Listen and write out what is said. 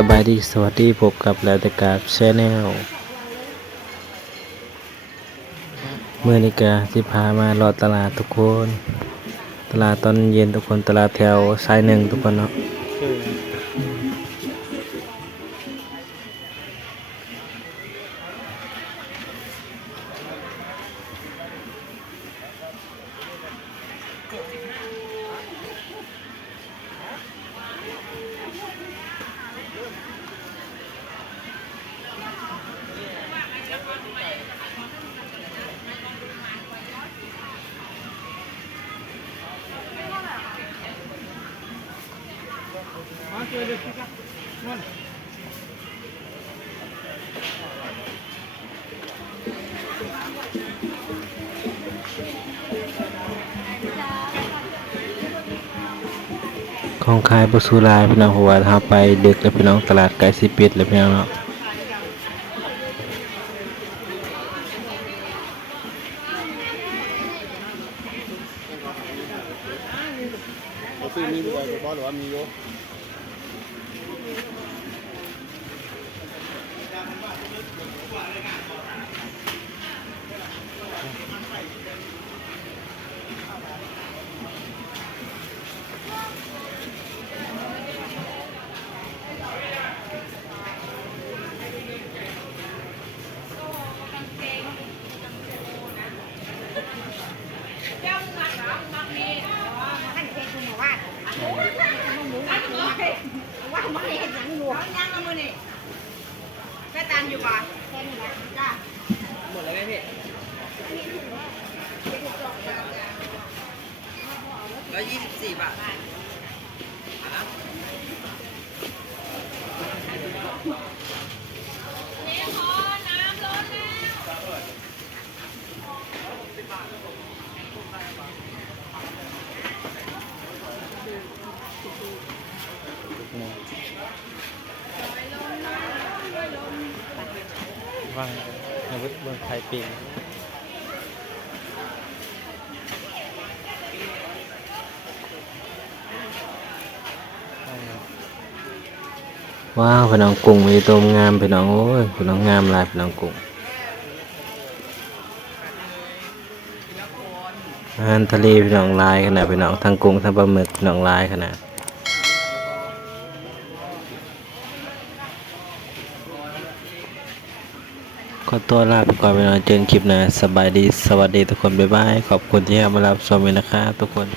สบายดีสวัสดีพบกับแล้วแต่กาบแชนแนลเมื่อนิกาที่พามารอตลาดทุกคนตลาดตอนเย็นทุกคนตลาดแถวสายหนึ่งทุกคนเนาะของขายบสุรายพี่น้องเพราะว่าถ้าไปดึกแล้วพี่น้องตลาดไก่สิปิดแล้วพี่น้องเนาะซื้อมีบ่อยบ่หรือว่ามีโยว่าไม่เห็นยังอยู่ยังละมือนี่แม่ตามอยู่ป่ะแค่นี้แหละจ้าหมดแล้วไหมพี่124 บาทว่างในเมืองไทยปีว้าวพี่น้องกุ้งมีตัวงามพี่น้องโอ้ยพี่น้องงามหลายพี่น้องกุ้งอาหารทะเลพี่น้องลายขนาดพี่น้องทั้งกุ้งทั้งปลาหมึกพี่น้องลายขนาดขอตัวลาไปก่อนพี่น้องเจอกันคลิปหน้าสบายดีสวัสดีทุกคนบ๊ายบายขอบคุณที่มารับชมนะครับทุกคน